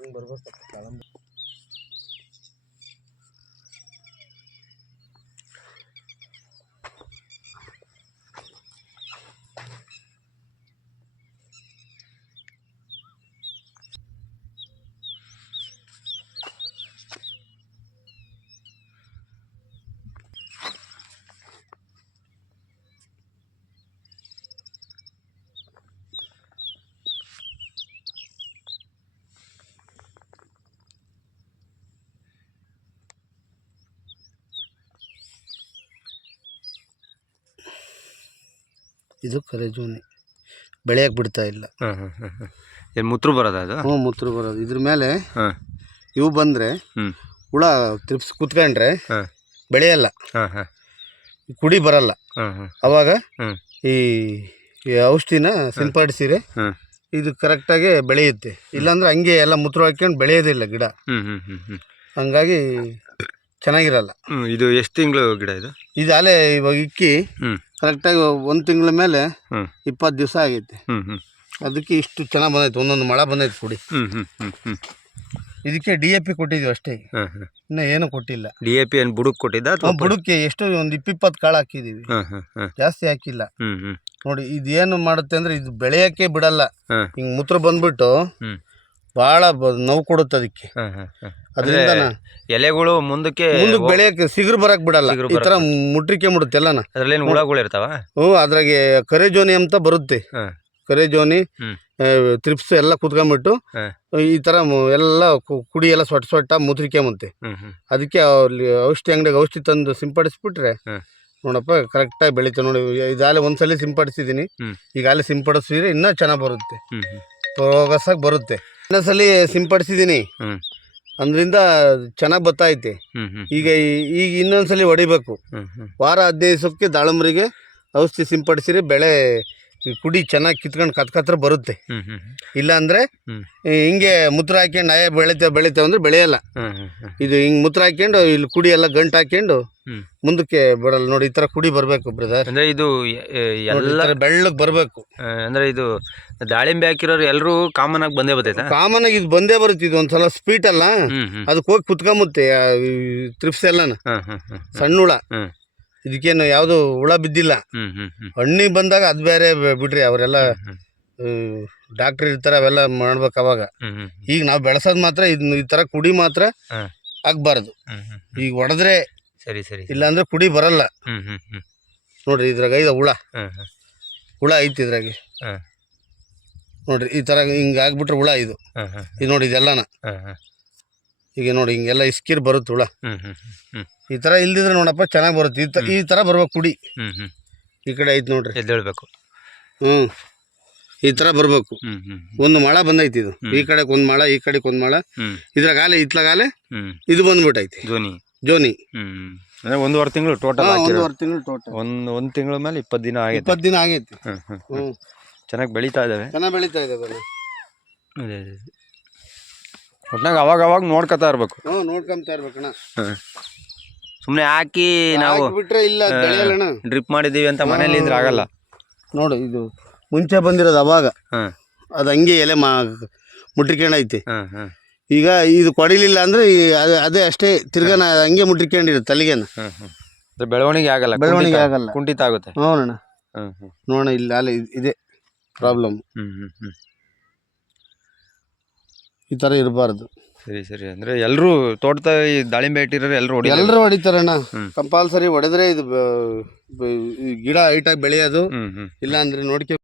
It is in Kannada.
ಹಿಂಗೆ ಬರ್ಬೇಕಪ್ಪ ಕಳಂಬ. ಇದು ಕರೆಜೋನಿ ಬೆಳೆಯಕ್ಕೆ ಬಿಡ್ತಾ ಇಲ್ಲ. ಏನು ಮುತ್ರು ಬರೋದು ಅದು? ಹ್ಞೂ ಮುತ್ರು ಬರೋದು. ಇದ್ರ ಮೇಲೆ ಇವು ಬಂದರೆ ಹುಳ ತ್ರಿಪ್ಸ್ ಕುತ್ಕೊಂಡ್ರೆ ಬೆಳೆಯಲ್ಲ, ಕುಡಿ ಬರಲ್ಲ. ಅವಾಗ ಈ ಔಷಧಿನ ಸಿಂಪಡಿಸಿರೆ ಇದು ಕರೆಕ್ಟಾಗಿ ಬೆಳೆಯುತ್ತೆ. ಇಲ್ಲಾಂದ್ರೆ ಹಂಗೆ ಎಲ್ಲ ಮುತ್ರು ಹಾಕ್ಕೊಂಡು ಬೆಳೆಯೋದಿಲ್ಲ ಗಿಡ. ಹಂಗಾಗಿ ಚೆನ್ನಾಗಿರಲ್ಲ. ಇದು ಎಷ್ಟು ತಿಂಗಳು ಗಿಡ ಇದು? ಇದು ಅಲ್ಲೇ ಇವಾಗ ಇಕ್ಕಿ ಕರೆಕ್ಟಾಗಿ 1 ತಿಂಗಳ ಮೇಲೆ 20 ದಿವಸ ಆಗೈತೆ. ಅದಕ್ಕೆ ಇಷ್ಟು ಚೆನ್ನಾಗಿ ಬಂದೈತೆ, ಒಂದೊಂದು ಮಳ ಬಂದೈತೆ ಕುಡಿ. ಇದಕ್ಕೆ DAP ಕೊಟ್ಟಿದ್ದೀವಿ ಅಷ್ಟೇ, ಇನ್ನು ಏನು ಕೊಟ್ಟಿಲ್ಲ. DAP ಏನು ಬುಡಕ್ಕೆ ಕೊಟ್ಟಿದ್ದ? ಬುಡಕ್ಕೆ ಎಷ್ಟು ಒಂದು 20 ಕಾಳು ಹಾಕಿದ್ದೀವಿ, ಜಾಸ್ತಿ ಹಾಕಿಲ್ಲ. ನೋಡಿ ಇದೇನು ಮಾಡುತ್ತೆ ಅಂದ್ರೆ ಇದು ಬೆಳೆಯೋಕ್ಕೆ ಬಿಡಲ್ಲ. ಹಿಂಗೆ ಮೂತ್ರ ಬಂದ್ಬಿಟ್ಟು ಭಾಳ ನೋವು ಕೊಡುತ್ತೆ ಅದಕ್ಕೆ. ಅದರಿಂದ ಎಲೆಗಳು ಮುಂದಕ್ಕೆ ಬೆಳೆಯಕ್ಕೆ ಸಿಗುರು ಬರಕ್ ಬಿಡಲ್ಲ. ಈ ತರ ಮುಟ್ರಿಕೆ ಮುಡುತ್ತೆ ಎಲ್ಲನ. ಅದ್ರಲ್ಲಿ ಹುಳಗಳು ಇರ್ತಾವ. ಅದ್ರಾಗೆ ಕರೆಜೋನಿ ಅಂತ ಬರುತ್ತೆ. ಕರೆಜೋನಿ ತ್ರಿಪ್ಸ್ ಎಲ್ಲ ಕುತ್ಕೊಂಡ್ಬಿಟ್ಟು ಈ ತರ ಎಲ್ಲ ಕುಡಿ ಎಲ್ಲ ಸೊಟ್ಟ ಮುದ್ರಿಕೆ ಮುಂತೆ. ಅದಕ್ಕೆ ಅಲ್ಲಿ ಔಷಧಿ ಅಂಗಡಿಗೆ ಔಷಧಿ ತಂದು ಸಿಂಪಡಿಸ್ಬಿಟ್ರೆ ನೋಡಪ್ಪ ಕರೆಕ್ಟಾಗಿ ಬೆಳೀತೆ. ನೋಡಿ ಇದಾಗಲೇ ಒಂದ್ಸಲ ಸಿಂಪಡಿಸಿದ್ದೀನಿ, ಈಗಾಗಲೇ ಸಿಂಪಡಿಸಿದ್ರೆ ಇನ್ನೂ ಚೆನ್ನಾಗಿ ಬರುತ್ತೆ, ಪ್ರೋಗಸ್ಸಾಗಿ ಬರುತ್ತೆ. ಇನ್ನೊಂದ್ಸಲಿ ಸಿಂಪಡಿಸಿದ್ದೀನಿ ಅಂದ್ರಿಂದ ಚೆನ್ನಾಗಿ ಬತ್ತೈತೆ. ಈಗ ಇನ್ನೊಂದ್ಸಲಿ ಹೊಡಿಬೇಕು. ವಾರ 15 ದಿವಸಕ್ಕೆ ದಾಳಂಬ್ರಿಗೆ ಔಷಧಿ ಸಿಂಪಡಿಸಿರಿ ಬೆಳೆ ಕುಡಿ ಚೆನ್ನಾಗಿ ಕಿತ್ಕೊಂಡು ಕತ್ಕತ್ರ ಬರುತ್ತೆ. ಇಲ್ಲ ಅಂದ್ರೆ ಹಿಂಗೆ ಮುತ್ರ ಹಾಕ್ಯಂಡು ಆಯಾ ಬೆಳಿತೇವೆ ಅಂದ್ರೆ ಬೆಳೆಯಲ್ಲ. ಇದು ಹಿಂಗೆ ಮುತ್ರ ಹಾಕ್ಯಂಡು ಇಲ್ಲಿ ಕುಡಿ ಎಲ್ಲ ಗಂಟು ಹಾಕ್ಯಂಡು ಮುಂದಕ್ಕೆ ಬರಲ್ಲ. ನೋಡಿ ಈ ತರ ಕುಡಿ ಬರ್ಬೇಕು ಬ್ರದರ್. ಅಂದ್ರೆ ಇದು ಎಲ್ಲ ಬೆಳ್ಳಗ್ ಬರ್ಬೇಕು. ಅಂದ್ರೆ ಇದು ದಾಳಿಂಬೆ ಹಾಕಿರೋರು ಎಲ್ಲರೂ ಕಾಮನ್ ಆಗಿ ಬಂದೇ ಬರ್ತೈತೆ. ಕಾಮನ್ ಆಗಿ ಇದು ಬಂದೇ ಬರುತ್ತೆ. ಇದು ಒಂದ್ಸಲ ಸ್ಪೀಟ್ ಅಲ್ಲ, ಅದಕ್ಕೆ ಹೋಗಿ ಕುತ್ಕೊಂಬುತ್ತೆ ತ್ರಿಪ್ಸ್ ಎಲ್ಲನ. ಸಣ್ಣ ಹುಳ, ಇದಕ್ಕೇನು ಯಾವುದು ಹುಳ ಬಿದ್ದಿಲ್ಲ. ಹಣ್ಣಿಗೆ ಬಂದಾಗ ಅದು ಬೇರೆ ಬಿಡ್ರಿ, ಅವರೆಲ್ಲ ಡಾಕ್ಟರ್ ಇರ್ತಾರೆ, ಅವೆಲ್ಲ ಮಾಡ್ಬೇಕು ಅವಾಗ. ಈಗ ನಾವು ಬೆಳೆಸೋದು ಮಾತ್ರ ಈ ತರ ಕುಡಿ ಮಾತ್ರ ಆಗ್ಬಾರ್ದು. ಈಗ ಹೊಡೆದ್ರೆ ಸರಿ ಸರಿ, ಇಲ್ಲಾಂದ್ರೆ ಕುಡಿ ಬರಲ್ಲ. ನೋಡ್ರಿ ಇದ್ರಾಗ ಐದ ಹುಳ ಐತಿ ಇದ್ರಾಗೆ. ನೋಡ್ರಿ ಈ ತರ ಹಿಂಗ ಆಗ್ಬಿಟ್ರೆ ಹುಳ ಇದು ನೋಡಿ ಇದೆಲ್ಲನ. ಈಗ ನೋಡಿ ಹಿಂಗೆಲ್ಲ ಇಸ್ಕಿರ್ ಬರುತ್ತೆ ಹುಳ. ಈ ತರ ಇಲ್ದಿದ್ರೆ ನೋಡಪ್ಪ ಚೆನ್ನಾಗಿ ಬರುತ್ತೆ. ಈ ತರ ಬರ್ಬೇಕು ಕುಡಿ. ಈ ಕಡೆ ಐತಿ ನೋಡ್ರಿ, ಎದ್ದೇಳ್ಬೇಕು. ಈ ತರ ಬರ್ಬೇಕು. ಒಂದು ಮಳ ಬಂದೈತಿ ಇದು. ಈ ಕಡೆಗೆ ಒಂದ್ ಮಳ, ಈ ಕಡೆಗೆ ಒಂದ್ ಮಳ. ಇದ್ರಾಗಾಲೆ ಇತ್ಲಾಗಾಲೆ ಇದು ಬಂದ್ಬಿಟ್ಟೈತಿ ಜೋನಿ. ಅಂದ್ರೆ 1.5 ತಿಂಗಳು ಟೋಟಲ್. 1.5 ತಿಂಗಳು ಟೋಟಲ್. ಒಂದು ತಿಂಗಳ ಮೇಲೆ 20 ದಿನ ಆಗೈತೆ. 20 ದಿನ ಆಗೈತಿ. ಚೆನ್ನಾಗಿ ಬೆಳೀತಾ ಇದಾವೆ. ಚೆನ್ನಾಗಿ ಬೆಳೀತಾ ಇದಾವೆ. ಒಟ್ನಾಗ ಅವಾಗ ನೋಡ್ಕೊತಾ ಇರ್ಬೇಕು. ನೋಡ್ಕೊಂತಾ ಇರ್ಬೇಕಣ್ಣ. ಸುಮ್ಮನೆ ಹಾಕಿ ನಾವು ಬಿಟ್ರೆ ಇಲ್ಲ ಬೆಳೆಯಲ್ಲಣ್ಣ. ಡ್ರಿಪ್ ಮಾಡಿದೀವಿ ಅಂತ ಮನೇಲಿ ಇದ್ರೆ ಆಗಲ್ಲ. ನೋಡು ಇದು ಮುಂಚೆ ಬಂದಿರೋದು ಅವಾಗ, ಅದು ಹಂಗೆ ಎಲೆ ಮುಟ್ರಿಕೊಂಡೈತಿ. ಈಗ ಇದು ಕೊಡಿಲಿಲ್ಲ ಅಂದ್ರೆ ಅದೇ ಅಷ್ಟೇ ತಿರ್ಗಾನ ಹಂಗೆ ಮುಟ್ರಿಕೊಂಡಿರುತ್ತೆ ತಲೆಗೇನ. ಬೆಳವಣಿಗೆ ಆಗಲ್ಲ, ಬೆಳವಣಿಗೆ ಆಗಲ್ಲ, ಕುಂಠಿತ ಆಗುತ್ತೆ. ನೋಡೋಣ ನೋಡೋಣ ಇಲ್ಲ ಅಲ್ಲ ಇದೆ ಪ್ರಾಬ್ಲಮ್. ಈ ತರ ಇರಬಾರ್ದು. ಸರಿ ಸರಿ. ಅಂದ್ರೆ ಎಲ್ಲರೂ ತೋಟದ ದಾಳಿಂಬೆ ಇಟ್ಟಿರೋರು ಎಲ್ಲರೂ ಹೊಡಿತಾರಣ್ಣ. ಕಂಪಲ್ಸರಿ ಹೊಡೆದ್ರೆ ಇದು ಗಿಡ ಹೈಟಾಗಿ ಬೆಳೆಯೋದು. ಇಲ್ಲ ಅಂದ್ರೆ ನೋಡ್ಕೆ